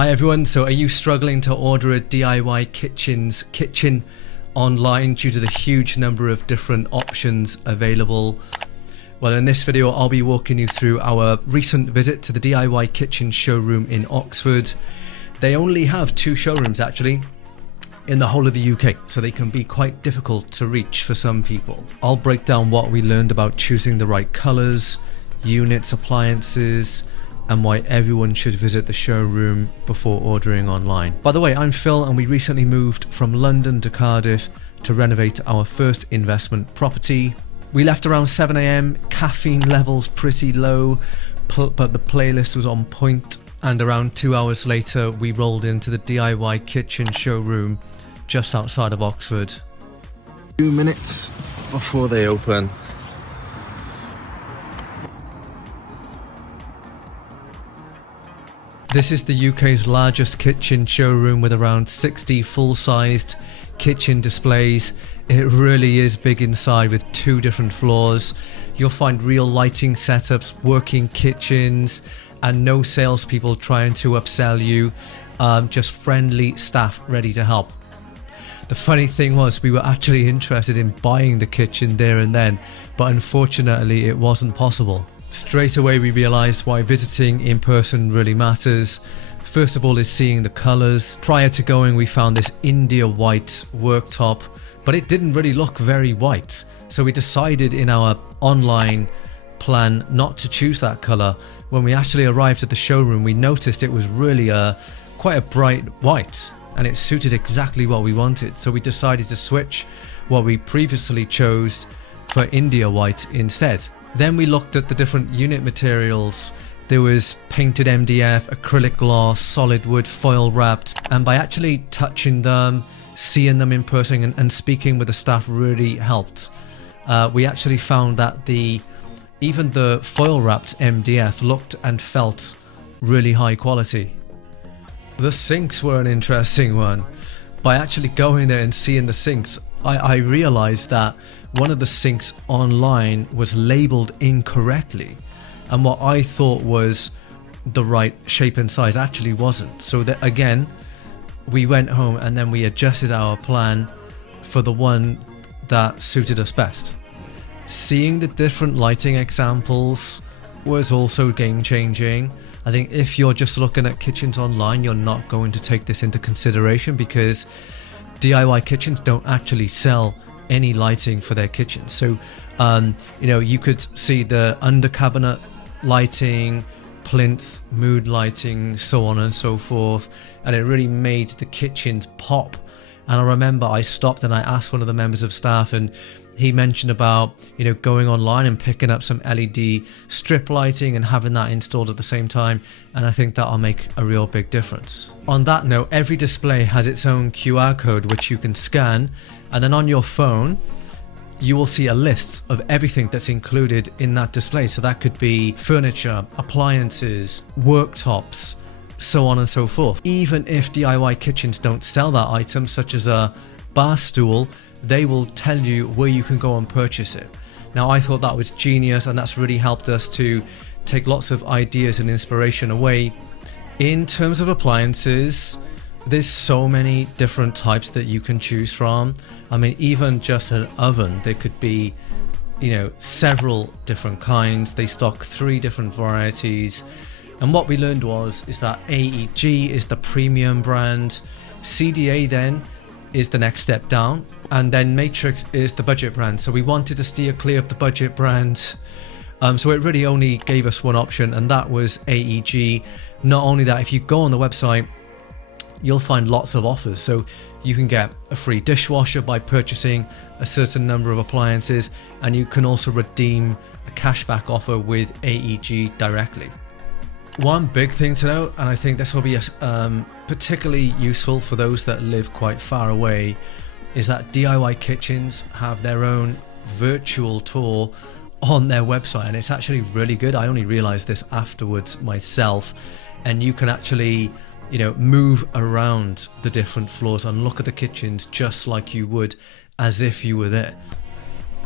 Hi everyone, so are you struggling to order a DIY kitchen online due to the huge number of different options available? Well, in this video I'll be walking you through our recent visit to the DIY kitchen showroom in Oxford. They only have 2 showrooms actually in the whole of the UK, so they can be quite difficult to reach for some people. I'll break down what we learned about choosing the right colours, units, appliances, and why everyone should visit the showroom before ordering online. By the way, I'm Phil and we recently moved from London to Cardiff to renovate our first investment property. We left around 7 AM, caffeine levels pretty low, but the playlist was on point. And around 2 hours later, we rolled into the DIY kitchen showroom just outside of Oxford. 2 minutes before they open. This is the UK's largest kitchen showroom with around 60 full-sized kitchen displays. It really is big inside with 2 different floors. You'll find real lighting setups, working kitchens, and no salespeople trying to upsell you, just friendly staff ready to help. The funny thing was we were actually interested in buying the kitchen there and then, but unfortunately it wasn't possible. Straight away we realised why visiting in person really matters. First of all is seeing the colours. Prior to going we found this India white worktop, but it didn't really look very white. So we decided in our online plan not to choose that colour. When we actually arrived at the showroom we noticed it was really quite a bright white and it suited exactly what we wanted. So we decided to switch what we previously chose for India white instead. Then we looked at the different unit materials. There was painted MDF, acrylic gloss, solid wood, foil wrapped, and by actually touching them, seeing them in person and speaking with the staff really helped. We actually found that even the foil wrapped MDF looked and felt really high quality. The sinks were an interesting one. By actually going there and seeing the sinks, I realized that one of the sinks online was labeled incorrectly, and what I thought was the right shape and size actually wasn't. So that again, we went home and then we adjusted our plan for the one that suited us best. Seeing the different lighting examples was also game changing. I think if you're just looking at kitchens online, you're not going to take this into consideration because DIY kitchens don't actually sell any lighting for their kitchens. So you could see the under cabinet lighting, plinth, mood lighting, so on and so forth, and it really made the kitchens pop. And I remember I stopped and I asked one of the members of staff, and he mentioned about going online and picking up some LED strip lighting and having that installed at the same time, and I think that'll make a real big difference. On that note, every display has its own QR code which you can scan, and then on your phone you will see a list of everything that's included in that display. So that could be furniture, appliances, worktops, so on and so forth. Even if DIY kitchens don't sell that item, such as a bar stool, they will tell you where you can go and purchase it. Now I thought that was genius, and that's really helped us to take lots of ideas and inspiration away. In terms of appliances, there's so many different types that you can choose from. I mean, even just an oven, there could be several different kinds. They stock 3 different varieties, and what we learned is that AEG is the premium brand, CDA then is the next step down, and then Matrix is the budget brand. So we wanted to steer clear of the budget brand, so it really only gave us one option, and that was AEG. Not only that, if you go on the website you'll find lots of offers. So you can get a free dishwasher by purchasing a certain number of appliances, and you can also redeem a cashback offer with AEG directly. One big thing to note, and I think this will be particularly useful for those that live quite far away, is that DIY kitchens have their own virtual tour on their website, and it's actually really good. I only realized this afterwards myself, and you can actually move around the different floors and look at the kitchens just like you would as if you were there.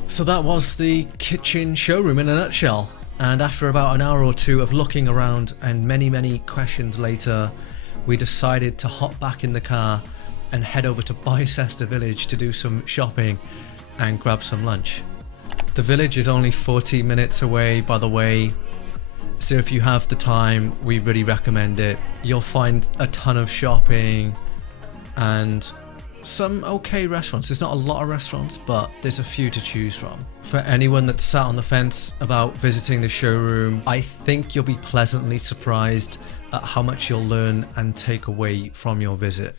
So that was the kitchen showroom in a nutshell. And after about an hour or 2 of looking around and many questions later, we decided to hop back in the car and head over to Bicester village to do some shopping and grab some lunch. The village is only 40 minutes away, by the way, so if you have the time, we really recommend it. You'll find a ton of shopping and some okay restaurants. There's not a lot of restaurants, but there's a few to choose from. For anyone that's sat on the fence about visiting the showroom, I think you'll be pleasantly surprised at how much you'll learn and take away from your visit.